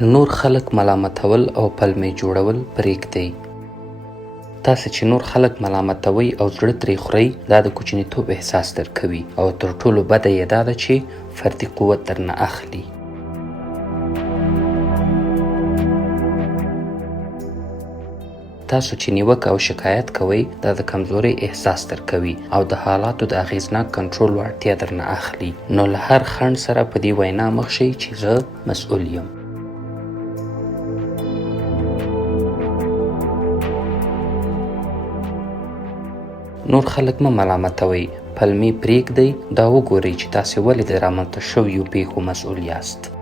نور خلک ملامتول او پلمې جوړول پرېږدئ. تاسې چې نور خلک ملامتوئ او زړه ترې خورئ، دا د کوچنیتوب احساس درکوي او تر ټولو بده یې دا ده چې فردي قوت درنه اخلي. تاسو چې نیوکه او شکایت کوئ، دا د کمزورۍ احساس درکوي او د حالاتو د اغیزناک کنټرول وړتیا درنه اخلي. نو له هر خنډ سره په دې وینا مخ شئ چې زه مسؤل یم. نور خلک مه ملامتوئ، پلمې پرېږدئ، دا وګورئ چې تاسې ولې د رامنځته شویو پیښو مسؤل یاست.